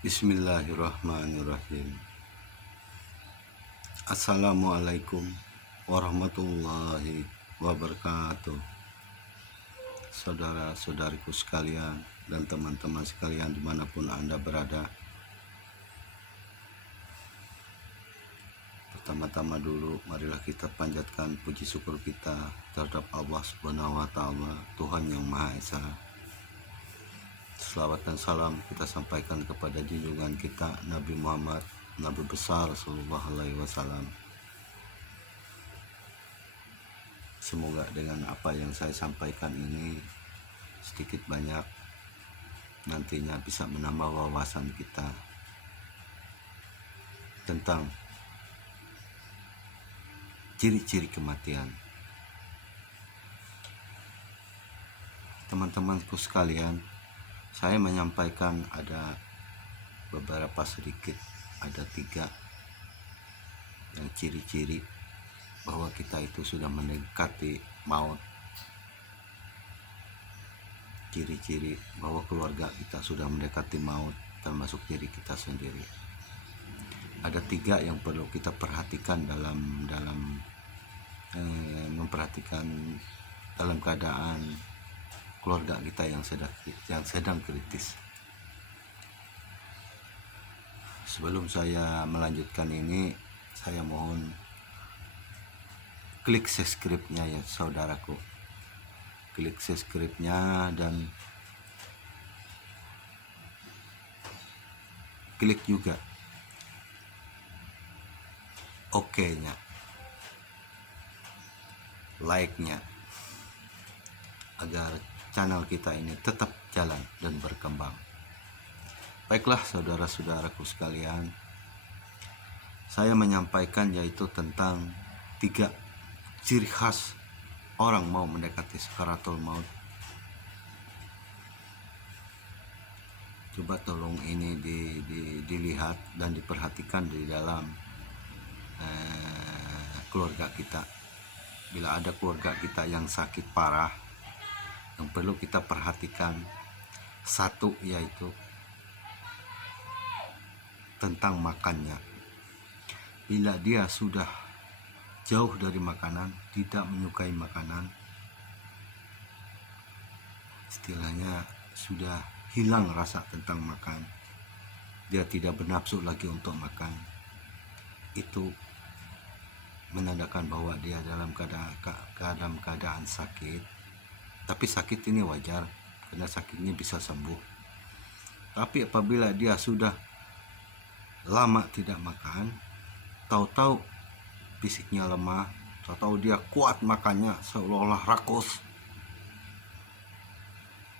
Bismillahirrahmanirrahim. Assalamualaikum warahmatullahi wabarakatuh. Saudara-saudariku sekalian dan teman-teman sekalian dimanapun Anda berada. Pertama-tama dulu marilah kita panjatkan puji syukur kita terhadap Allah Subhanahu wa Ta'ala, Tuhan yang Maha Esa. Selawat dan salam kita sampaikan kepada junjungan kita Nabi Muhammad, Nabi besar Sallallahu Alaihi Wasallam. Semoga dengan apa yang saya sampaikan ini sedikit banyak nantinya bisa menambah wawasan kita tentang ciri-ciri kematian. Teman-temanku sekalian, saya menyampaikan ada beberapa sedikit, ada 3 yang ciri-ciri bahwa kita itu sudah mendekati maut. Ciri-ciri bahwa keluarga kita sudah mendekati maut, termasuk diri kita sendiri. Ada 3 yang perlu kita perhatikan dalam memperhatikan dalam keadaan keluarga kita yang sedang kritis. Sebelum saya melanjutkan ini, saya mohon klik subscribe-nya ya saudaraku. Klik subscribe-nya dan klik juga OK-nya, like-nya, agar channel kita ini tetap jalan dan berkembang. Baiklah saudara-saudaraku sekalian, saya menyampaikan yaitu tentang 3 ciri khas orang mau mendekati sakaratul maut. Coba tolong ini dilihat dan diperhatikan di dalam keluarga kita. Bila ada keluarga kita yang sakit parah, yang perlu kita perhatikan, 1 yaitu tentang makannya. Bila dia sudah jauh dari makanan, tidak menyukai makanan, istilahnya sudah hilang rasa tentang makan, dia tidak bernafsu lagi untuk makan, itu menandakan bahwa dia dalam keadaan sakit. Tapi sakit ini wajar karena sakitnya bisa sembuh. Tapi apabila dia sudah lama tidak makan, tahu-tahu fisiknya lemah, tahu-tahu dia kuat makannya seolah-olah rakus.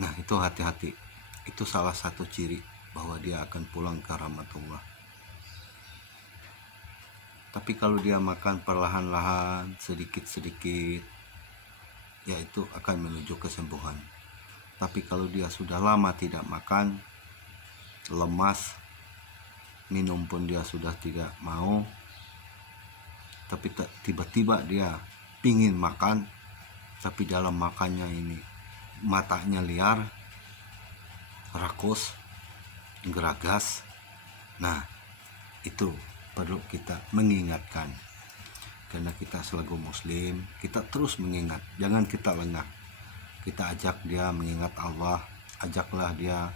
Nah, itu hati-hati. Itu salah satu ciri bahwa dia akan pulang ke rahmatullah. Tapi kalau dia makan perlahan-lahan, sedikit-sedikit, ya itu akan menuju kesembuhan. Tapi kalau dia sudah lama tidak makan, lemas, minum pun dia sudah tidak mau, tapi tiba-tiba dia pingin makan, tapi dalam makannya ini matanya liar, rakus, geragas. Nah, itu perlu kita mengingatkan, karena kita selaku muslim, kita terus mengingat, jangan kita lengah. Kita ajak dia mengingat Allah, ajaklah dia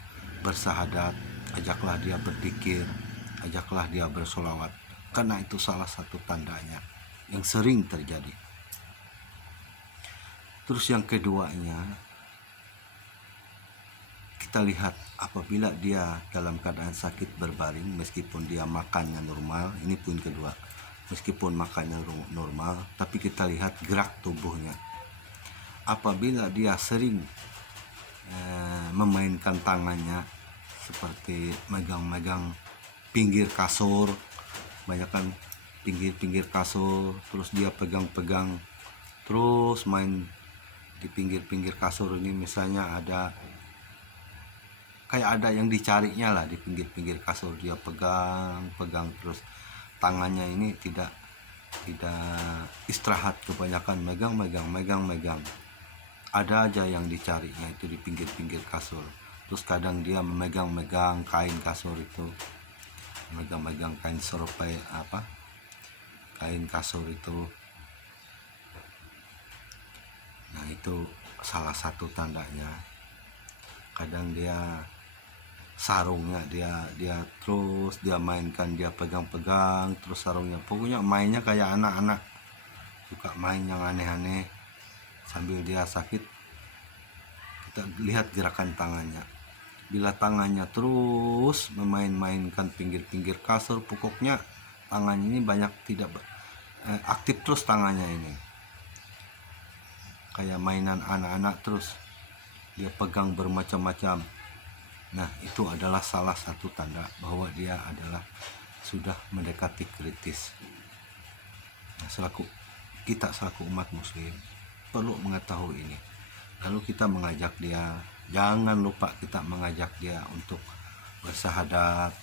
bersahadat, ajaklah dia berzikir, ajaklah dia bersolawat, karena itu salah satu tandanya yang sering terjadi. Terus yang keduanya, kita lihat apabila dia dalam keadaan sakit berbaring, meskipun dia makannya normal, ini poin kedua, meskipun makannya normal, tapi kita lihat gerak tubuhnya. Apabila dia sering memainkan tangannya seperti megang-megang pinggir kasur, banyakkan pinggir-pinggir kasur, terus dia pegang-pegang, terus main di pinggir-pinggir kasur ini, misalnya kayak ada yang dicarinya lah di pinggir-pinggir kasur, dia pegang terus tangannya ini tidak istirahat, kebanyakan megang, ada aja yang dicarinya itu di pinggir-pinggir kasur. Terus kadang dia memegang-megang kain kasur itu, memegang-megang kain serupai kain kasur itu. Nah, itu salah satu tandanya. Kadang dia sarungnya dia terus dia mainkan, dia pegang-pegang terus sarungnya. Pokoknya mainnya kayak anak-anak, suka main yang aneh-aneh. Sambil dia sakit, kita lihat gerakan tangannya. Bila tangannya terus memain-mainkan pinggir-pinggir kasur, pokoknya tangannya ini banyak tidak aktif terus tangannya ini. Kayak mainan anak-anak terus dia pegang bermacam-macam. Nah, itu adalah salah satu tanda bahwa dia adalah sudah mendekati kritis. Nah, kita selaku umat muslim perlu mengetahui ini. Lalu kita mengajak dia, jangan lupa kita mengajak dia untuk bersahadat,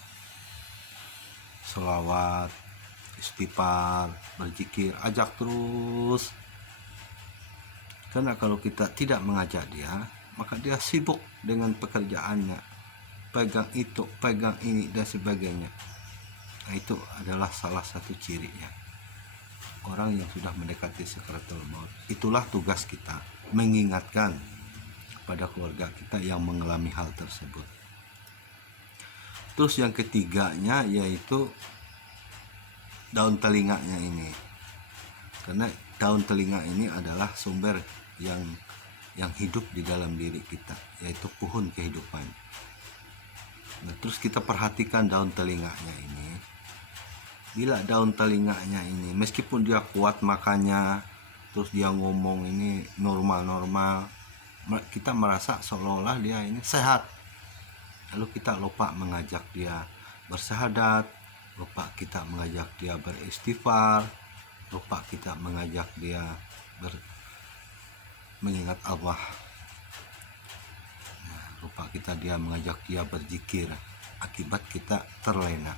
sholawat, istighfar, berzikir, ajak terus. Karena kalau kita tidak mengajak dia, maka dia sibuk dengan pekerjaannya, pegang itu, pegang ini, dan sebagainya. Nah, itu adalah salah satu cirinya orang yang sudah mendekati sakaratul maut. Itulah tugas kita, mengingatkan pada keluarga kita yang mengalami hal tersebut. Terus yang ketiganya yaitu daun telinganya ini. Karena daun telinga ini adalah sumber yang hidup di dalam diri kita, yaitu pohon kehidupan. Nah, terus kita perhatikan daun telinganya ini. Bila daun telinganya ini, meskipun dia kuat makannya, terus dia ngomong ini normal-normal, kita merasa seolah-olah dia ini sehat. Lalu kita lupa mengajak dia bersahadat, lupa kita mengajak dia beristighfar, lupa kita mengajak dia mengingat Allah. Nah, lupa dia mengajak dia berzikir, akibat kita terlena.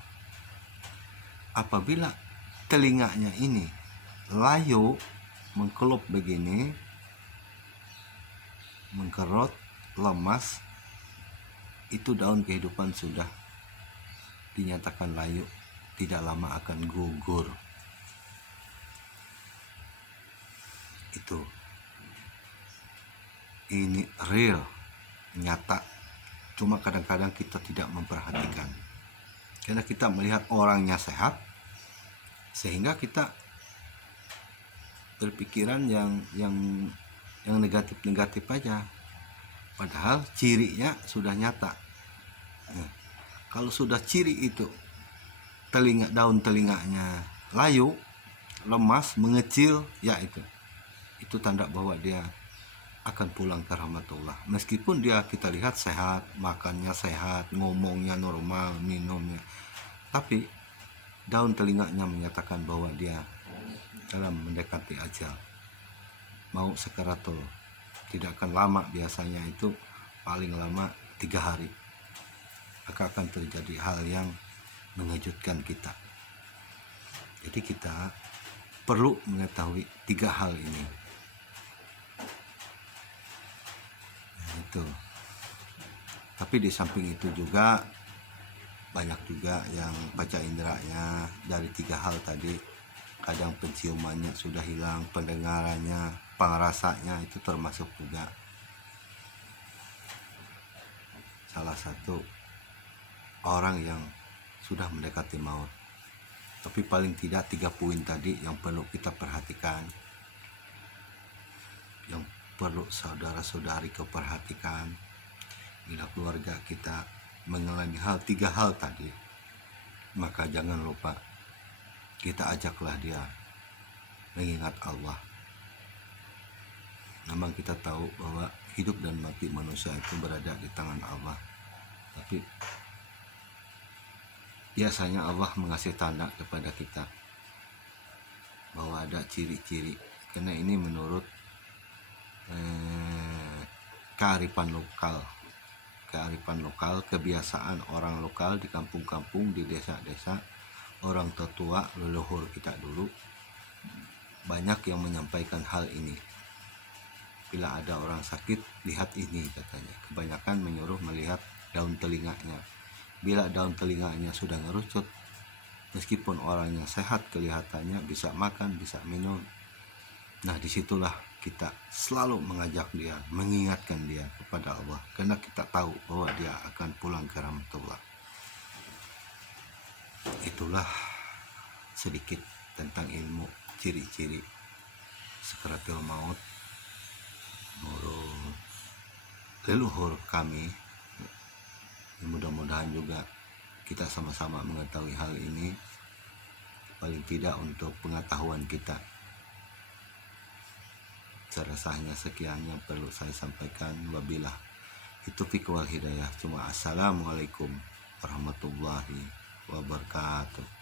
Apabila telinganya ini layu, mengkelup begini, mengkerut, lemas, itu daun kehidupan sudah dinyatakan layu, tidak lama akan gugur. Itu ini real, nyata. Cuma kadang-kadang kita tidak memperhatikan, karena kita melihat orangnya sehat, sehingga kita berpikiran yang negatif-negatif aja, padahal cirinya sudah nyata. Nah, kalau sudah ciri itu daun telinganya layu, lemas, mengecil, ya itu tanda bahwa dia akan pulang ke rahmatullah. Meskipun kita lihat sehat, makannya sehat, ngomongnya normal, minumnya, tapi daun telinganya menyatakan bahwa dia dalam mendekati ajal, mau sakaratul. Tidak akan lama, biasanya itu paling lama 3 hari maka akan terjadi hal yang mengejutkan kita. Jadi kita perlu mengetahui 3 hal ini. Itu. Tapi di samping itu juga banyak juga yang baca inderanya dari 3 hal tadi. Kadang penciumannya sudah hilang, pendengarannya, pengrasanya itu termasuk juga salah satu orang yang sudah mendekati maut. Tapi paling tidak 3 poin tadi yang perlu kita perhatikan, yang perlu saudara-saudari keperhatikan. Bila keluarga kita mengalami 3 hal tadi, maka jangan lupa kita ajaklah dia mengingat Allah. Memang kita tahu bahwa hidup dan mati manusia itu berada di tangan Allah, tapi biasanya Allah mengasih tanda kepada kita bahwa ada ciri-ciri, karena ini menurut kearifan lokal, kebiasaan orang lokal di kampung-kampung, di desa-desa, orang tua leluhur kita dulu banyak yang menyampaikan hal ini. bila ada orang sakit, lihat ini katanya. Kebanyakan menyuruh melihat daun telinganya. Bila daun telinganya sudah ngerucut, meskipun orangnya sehat kelihatannya, bisa makan, bisa minum. Nah, disitulah kita selalu mengajak dia, mengingatkan dia kepada Allah, karena kita tahu bahwa dia akan pulang ke rahmatullah. Itulah sedikit tentang ilmu ciri-ciri sakaratul maut menurut leluhur kami. Mudah-mudahan juga kita sama-sama mengetahui hal ini, paling tidak untuk pengetahuan kita. Saya rasanya sekian yang perlu saya sampaikan. Wabilah taufiq wal hidayah. Assalamualaikum warahmatullahi wabarakatuh.